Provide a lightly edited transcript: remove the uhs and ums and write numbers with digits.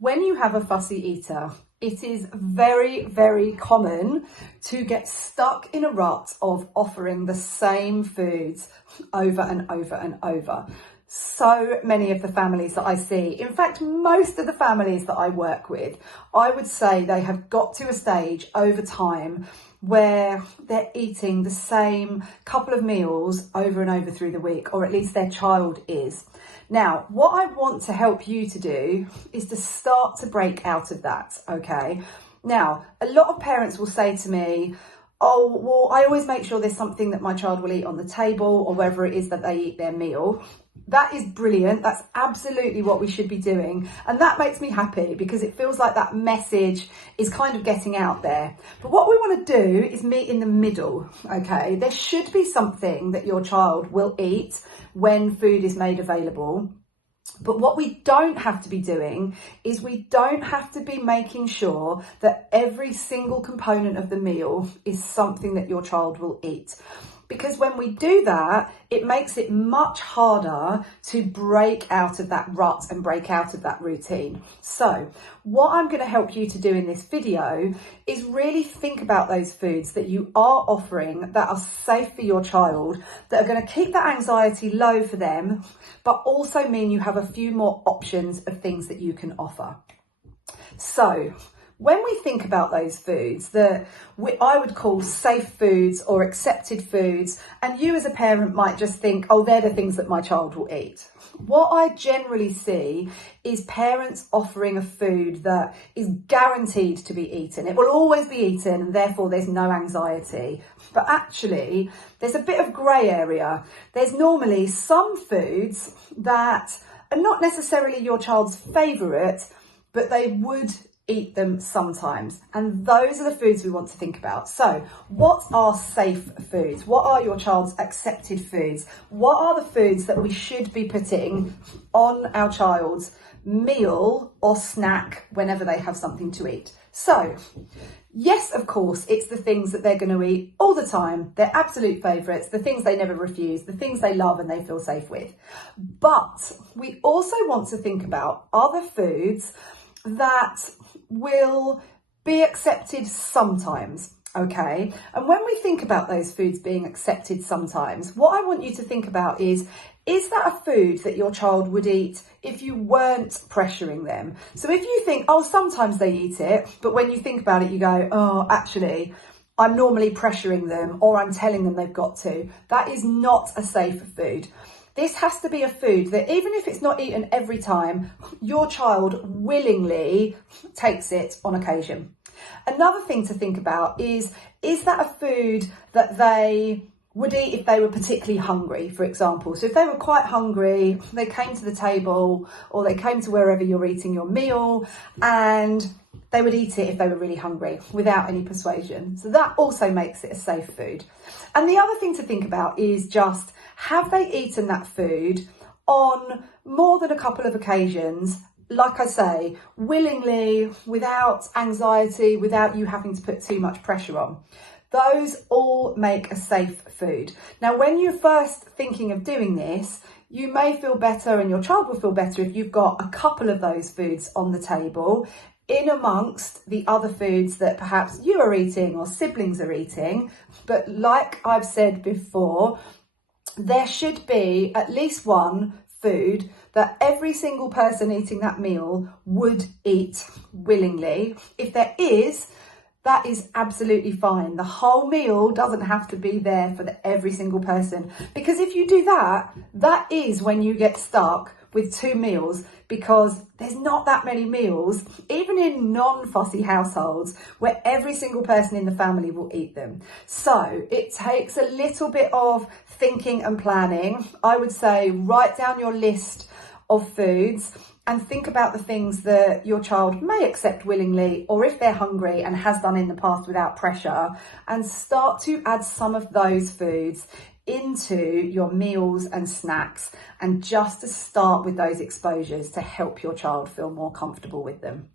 When you have a fussy eater, it is very, very common to get stuck in a rut of offering the same foods over and over and over. So many of the families that I see, in fact, most of the families that I work with, I would say they have got to a stage over time where they're eating the same couple of meals over and over through the week, or at least their child is. Now, what I want to help you to do is to start to break out of that, okay? Now, a lot of parents will say to me, oh, well, I always make sure there's something that my child will eat on the table or wherever it is that they eat their meal. That is brilliant. That's absolutely what we should be doing. And that makes me happy because it feels like that message is kind of getting out there. But what we want to do is meet in the middle, okay? There should be something that your child will eat when food is made available. But what we don't have to be doing is we don't have to be making sure that every single component of the meal is something that your child will eat. Because when we do that, it makes it much harder to break out of that rut and break out of that routine. So what I'm going to help you to do in this video is really think about those foods that you are offering that are safe for your child, that are going to keep that anxiety low for them, but also mean you have a few more options of things that you can offer. So when we think about those foods that I would call safe foods or accepted foods, and you as a parent might just think, oh, they're the things that my child will eat. What I generally see is parents offering a food that is guaranteed to be eaten. It will always be eaten and therefore there's no anxiety. But actually, there's a bit of grey area. There's normally some foods that are not necessarily your child's favourite, but they would eat them sometimes, and those are the foods we want to think about. So what are safe foods? What are your child's accepted foods? What are the foods that we should be putting on our child's meal or snack whenever they have something to eat? So yes, of course, it's the things that they're going to eat all the time, their absolute favourites, the things they never refuse, the things they love and they feel safe with. But we also want to think about other foods that will be accepted sometimes, okay? And when we think about those foods being accepted sometimes, what I want you to think about is that a food that your child would eat if you weren't pressuring them? So if you think, oh, sometimes they eat it, but when you think about it, you go, oh, actually, I'm normally pressuring them or I'm telling them they've got to. That is not a safe food. This has to be a food that even if it's not eaten every time, your child willingly takes it on occasion. Another thing to think about is that a food that they would eat if they were particularly hungry, for example? So if they were quite hungry, they came to the table or they came to wherever you're eating your meal and they would eat it if they were really hungry without any persuasion. So that also makes it a safe food. And the other thing to think about is just, have they eaten that food on more than a couple of occasions? Like I say, willingly, without anxiety, without you having to put too much pressure on. Those all make a safe food. Now, when you're first thinking of doing this, you may feel better and your child will feel better if you've got a couple of those foods on the table in amongst the other foods that perhaps you are eating or siblings are eating. But like I've said before, there should be at least one food that every single person eating that meal would eat willingly. If there is, that is absolutely fine. The whole meal doesn't have to be there for every single person. Because if you do that, that is when you get stuck with two meals, because there's not that many meals, even in non-fussy households, where every single person in the family will eat them. So it takes a little bit of thinking and planning. I would say write down your list of foods and think about the things that your child may accept willingly, or if they're hungry and has done in the past without pressure, and start to add some of those foods into your meals and snacks, and just to start with those exposures to help your child feel more comfortable with them.